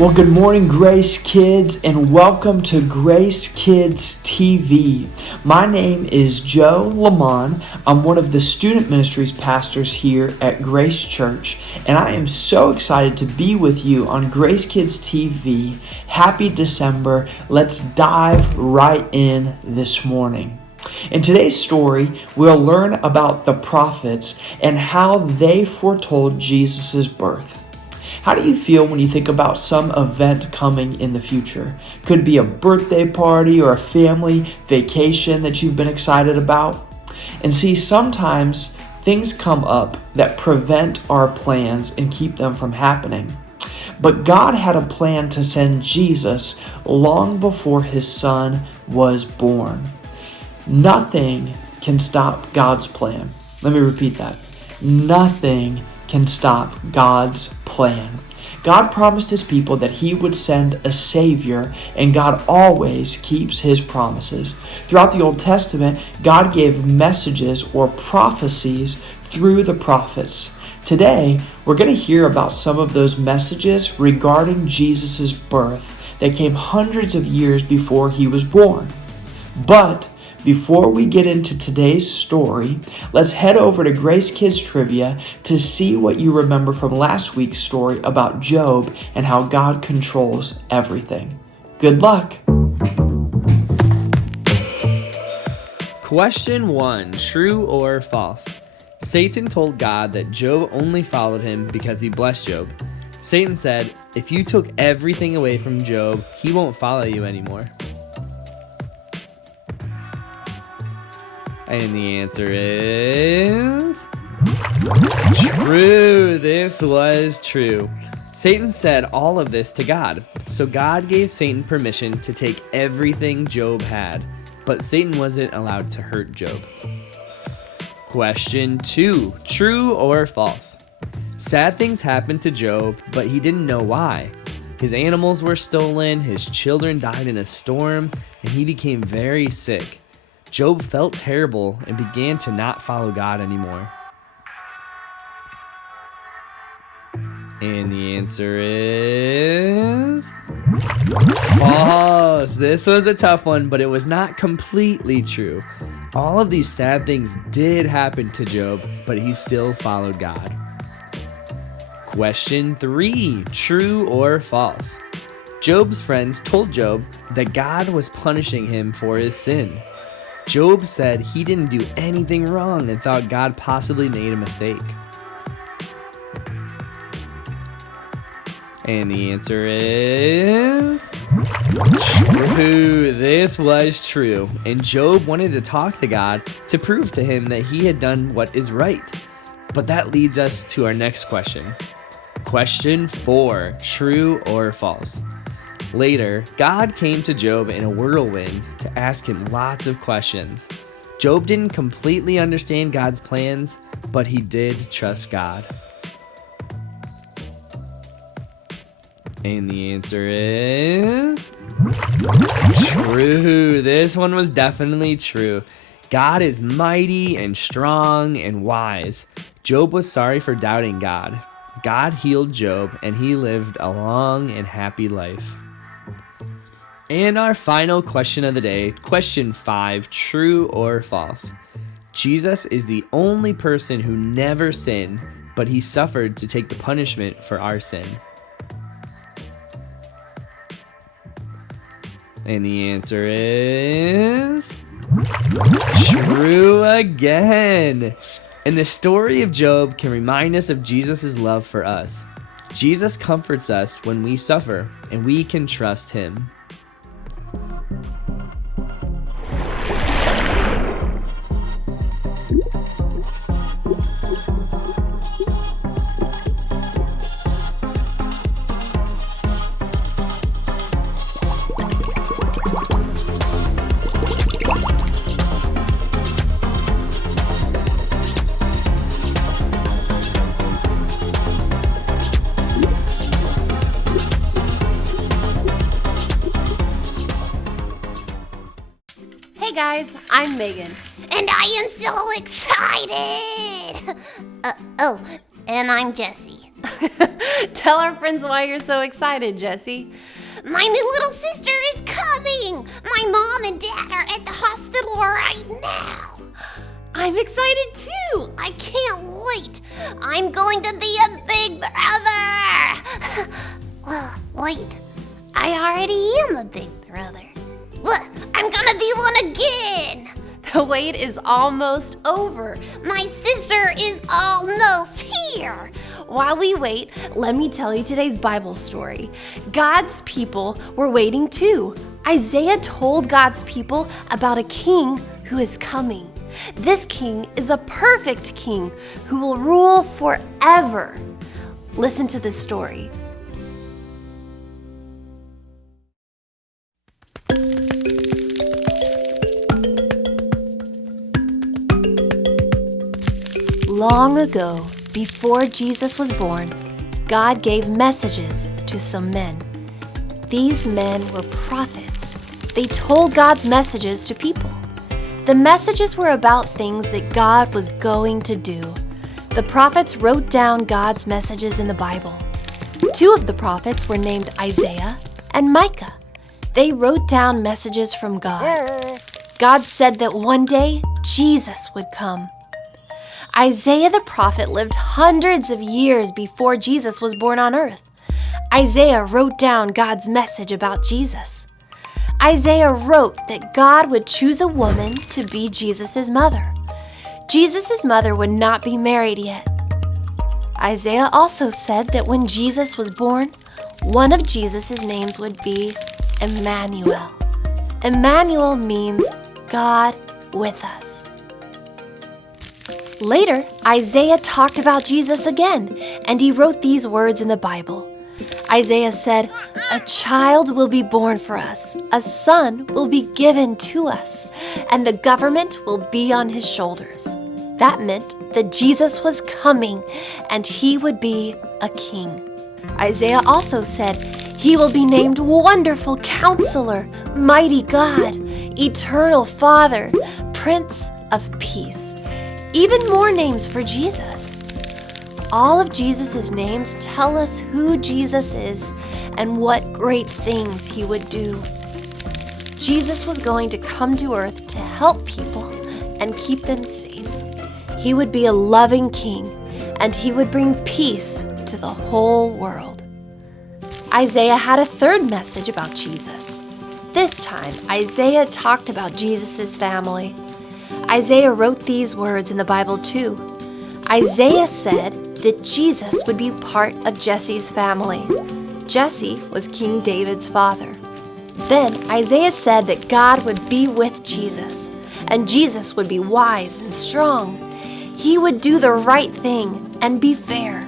Well, good morning, Grace Kids, and welcome to Grace Kids TV. My name is Joe Lamont. I'm one of the student ministries pastors here at Grace Church, and I am so excited to be with you on Grace Kids TV. Happy December. Let's dive right in this morning. In today's story, we'll learn about the prophets and how they foretold Jesus' birth. How do you feel when you think about some event coming in the future? Could be a birthday party or a family vacation that you've been excited about. And see, sometimes things come up that prevent our plans and keep them from happening. But God had a plan to send Jesus long before his son was born. Nothing can stop God's plan. Let me repeat that. Nothing can stop God's plan. God promised his people that he would send a Savior, and God always keeps his promises. Throughout the Old Testament, God gave messages or prophecies through the prophets. Today, we're going to hear about some of those messages regarding Jesus' birth that came hundreds of years before he was born. But before we get into today's story, let's head over to Grace Kids Trivia to see what you remember from last week's story about Job and how God controls everything. Good luck! Question 1, true or false? Satan told God that Job only followed him because he blessed Job. Satan said, if you took everything away from Job, he won't follow you anymore. And the answer is true. This was true. Satan said all of this to God. So God gave Satan permission to take everything Job had. But Satan wasn't allowed to hurt Job. Question 2. True or false? Sad things happened to Job, but he didn't know why. His animals were stolen, his children died in a storm, and he became very sick. Job felt terrible and began to not follow God anymore. And the answer is false. This was a tough one, but it was not completely true. All of these sad things did happen to Job, but he still followed God. Question 3, true or false? Job's friends told Job that God was punishing him for his sin. Job said he didn't do anything wrong and thought God possibly made a mistake. And the answer is true. This was true. And Job wanted to talk to God to prove to him that he had done what is right. But that leads us to our next question. Question 4, true or false? Later, God came to Job in a whirlwind to ask him lots of questions. Job didn't completely understand God's plans, but he did trust God. And the answer is true. This one was definitely true. God is mighty and strong and wise. Job was sorry for doubting God. God healed Job, and he lived a long and happy life. And our final question of the day, question 5, true or false? Jesus is the only person who never sinned, but he suffered to take the punishment for our sin. And the answer is true again. And the story of Job can remind us of Jesus' love for us. Jesus comforts us when we suffer, and we can trust him. Hey guys, I'm Megan. And I am so excited! And I'm Jessie. Tell our friends why you're so excited, Jessie. My new little sister is coming! My mom and dad are at the hospital right now. I'm excited too! I can't wait! I'm going to be a big brother! Well, wait. I already am a big brother. What? I'm gonna be one again! The wait is almost over. My sister is almost here. While we wait, let me tell you today's Bible story. God's people were waiting too. Isaiah told God's people about a king who is coming. This king is a perfect king who will rule forever. Listen to this story. Long ago, before Jesus was born, God gave messages to some men. These men were prophets. They told God's messages to people. The messages were about things that God was going to do. The prophets wrote down God's messages in the Bible. Two of the prophets were named Isaiah and Micah. They wrote down messages from God. God said that one day Jesus would come. Isaiah the prophet lived hundreds of years before Jesus was born on earth. Isaiah wrote down God's message about Jesus. Isaiah wrote that God would choose a woman to be Jesus' mother. Jesus' mother would not be married yet. Isaiah also said that when Jesus was born, one of Jesus' names would be Emmanuel. Emmanuel means God with us. Later, Isaiah talked about Jesus again, and he wrote these words in the Bible. Isaiah said, "A child will be born for us, a son will be given to us, and the government will be on his shoulders." That meant that Jesus was coming, and he would be a king. Isaiah also said, "He will be named Wonderful Counselor, Mighty God, Eternal Father, Prince of Peace." Even more names for Jesus. All of Jesus' names tell us who Jesus is and what great things he would do. Jesus was going to come to earth to help people and keep them safe. He would be a loving king, and he would bring peace to the whole world. Isaiah had a third message about Jesus. This time, Isaiah talked about Jesus' family. Isaiah wrote these words in the Bible too. Isaiah said that Jesus would be part of Jesse's family. Jesse was King David's father. Then Isaiah said that God would be with Jesus, and Jesus would be wise and strong. He would do the right thing and be fair.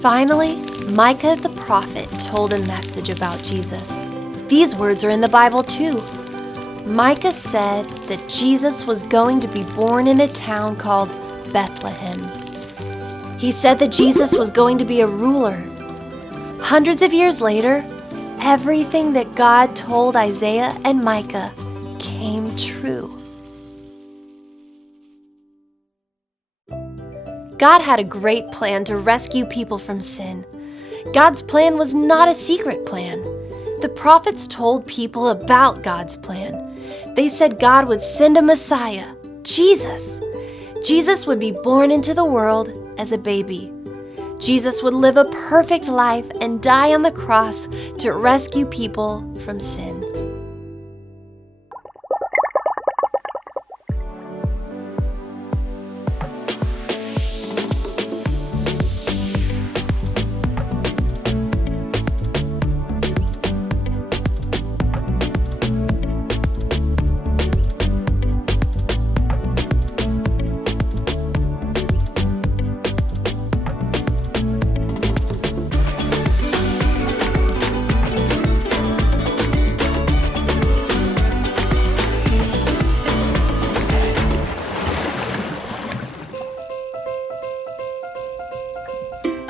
Finally, Micah the prophet told a message about Jesus. These words are in the Bible too. Micah said that Jesus was going to be born in a town called Bethlehem. He said that Jesus was going to be a ruler. Hundreds of years later, everything that God told Isaiah and Micah came true. God had a great plan to rescue people from sin. God's plan was not a secret plan. The prophets told people about God's plan. They said God would send a Messiah, Jesus. Jesus would be born into the world as a baby. Jesus would live a perfect life and die on the cross to rescue people from sin.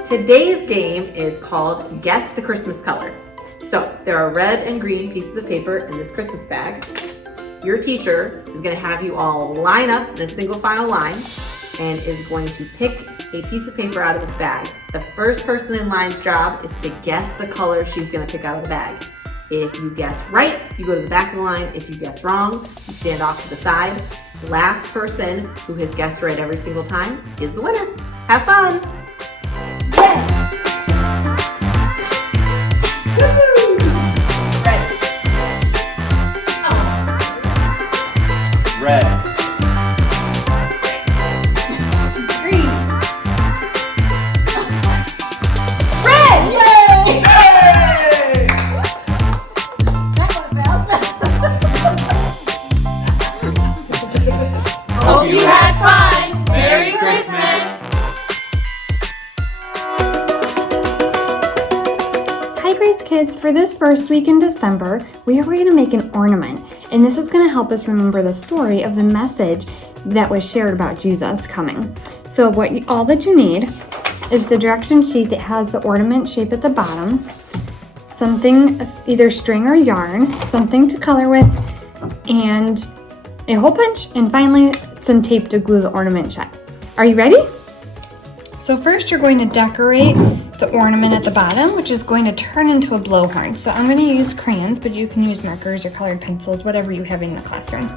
Today's game is called Guess the Christmas Color. So there are red and green pieces of paper in this Christmas bag. Your teacher is going to have you all line up in a single file line and is going to pick a piece of paper out of this bag. The first person in line's job is to guess the color she's going to pick out of the bag. If you guess right, you go to the back of the line. If you guess wrong, you stand off to the side. The last person who has guessed right every single time is the winner. Have fun! Red. Green. Red! Yay! Hope you had fun. Merry Christmas. Hi Grace Kids, for this first week in December, we are going to make an ornament, and this is going to help us remember the story of the message that was shared about Jesus coming. So all that you need is the direction sheet that has the ornament shape at the bottom, something, either string or yarn, something to color with, and a hole punch, and finally some tape to glue the ornament shut. Are you ready? So first you're going to decorate the ornament at the bottom, which is going to turn into a blowhorn. So I'm going to use crayons, but you can use markers or colored pencils, whatever you have in the classroom.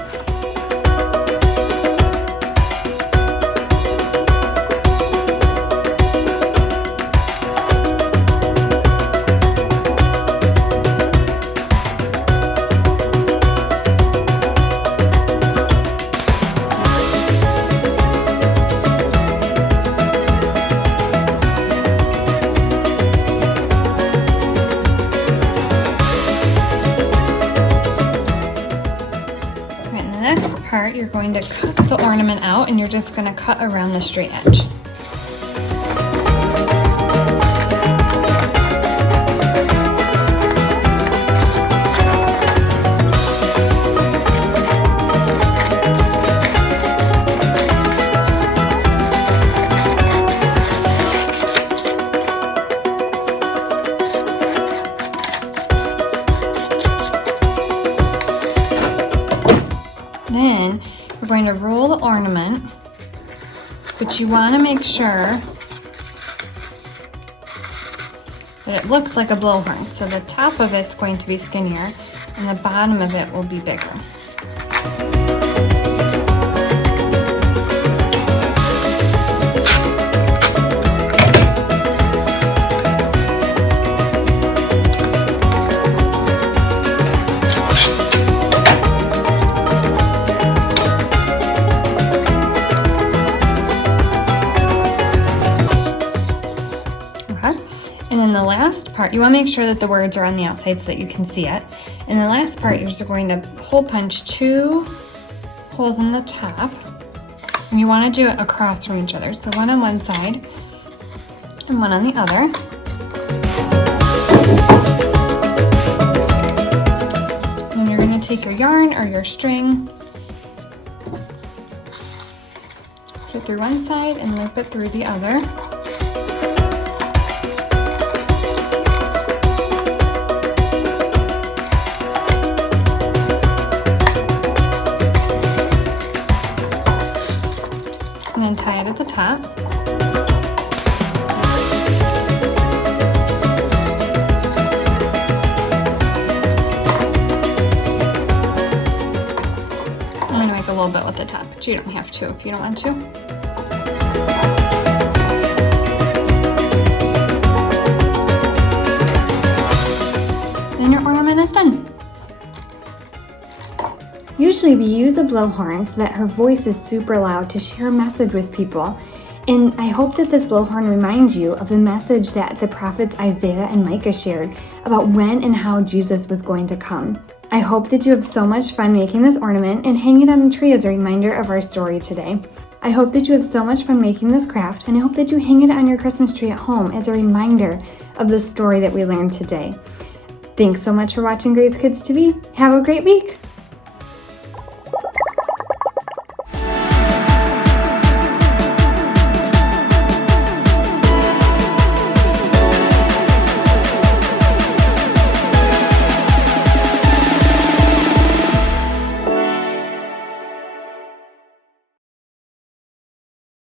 Part, you're going to cut the ornament out, and you're just going to cut around the straight edge. Then we're going to roll the ornament, but you want to make sure that it looks like a blowhorn. So the top of it's going to be skinnier and the bottom of it will be bigger. And then the last part, you want to make sure that the words are on the outside so that you can see it. And the last part, you're just going to hole punch 2 holes in the top. And you want to do it across from each other. So one on one side and one on the other. And you're going to take your yarn or your string, put it through one side and loop it through the other. And then tie it at the top. I'm going to make a little bit with the top, but you don't have to if you don't want to. Then your ornament is done. Usually we use a blowhorn so that her voice is super loud to share a message with people. And I hope that this blowhorn reminds you of the message that the prophets Isaiah and Micah shared about when and how Jesus was going to come. I hope that you have so much fun making this ornament and hang it on the tree as a reminder of our story today. I hope that you have so much fun making this craft, and I hope that you hang it on your Christmas tree at home as a reminder of the story that we learned today. Thanks so much for watching Grace Kids TV. Have a great week!